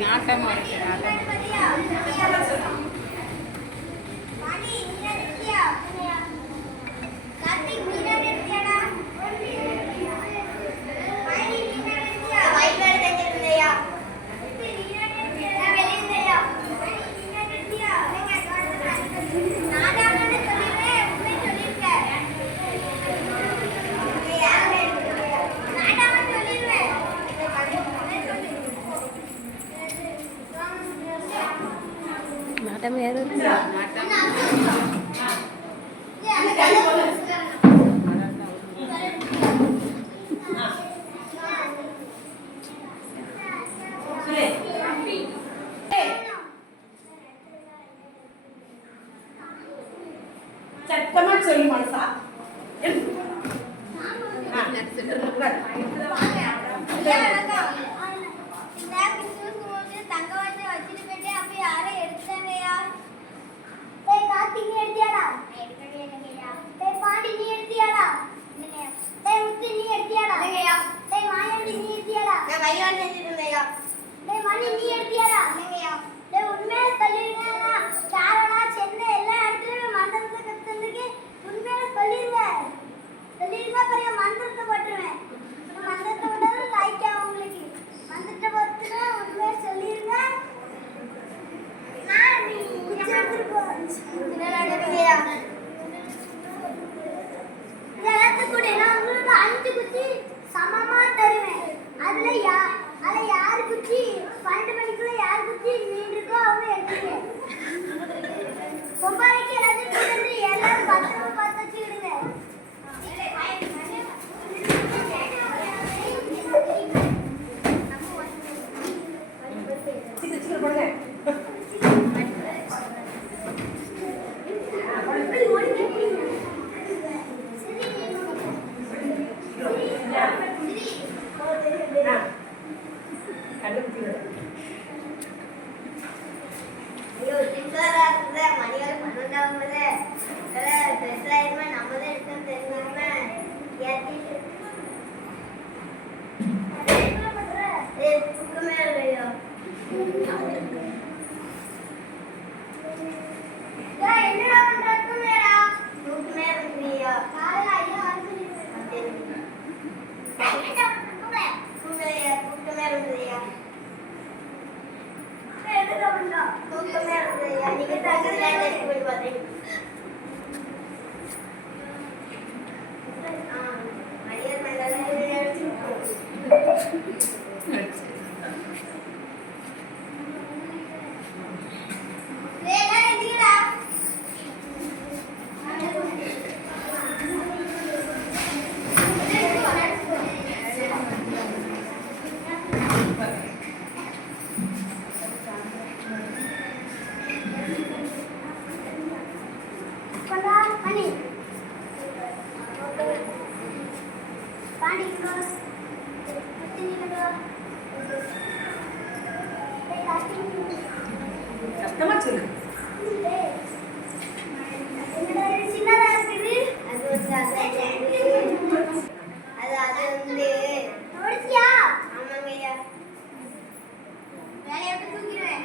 நாட்டமா நாட்டம் யாரு சத்தமா சொல்லு மனசா சமமா தருவேன். அதுல யாரு குச்சி 12 மணிக்குள்ள யாரு குச்சி மீண்டுக்கோ அவங்க எடுத்துக்கோ. பொம்பாய்க்கு எல்லாத்தையும் கொடுத்து எல்லாரும் பத்திரமா பார்த்து வச்சுக்கிடுங்க. ஐயோ சின்னதா இருக்குதே மணிகள் 12 ஆகுது. பெருசாயிருமா நம்மதான் எடுத்து தெரிஞ்சுமே ஏத்திட்டு தூக்கமே இல்லையோ என்னடா பண்ற தூங்கடா தூக்கமே இல்லையா காலையில ஐயோ தூக்கமே இல்லையா தூக்கமே இல்லையா நீங்க தங்கல போய் பாத்தீங்க மணிகள் 12 சத்தமா சொல்லு வேலையை விட்டு தூக்கிடுவேன்.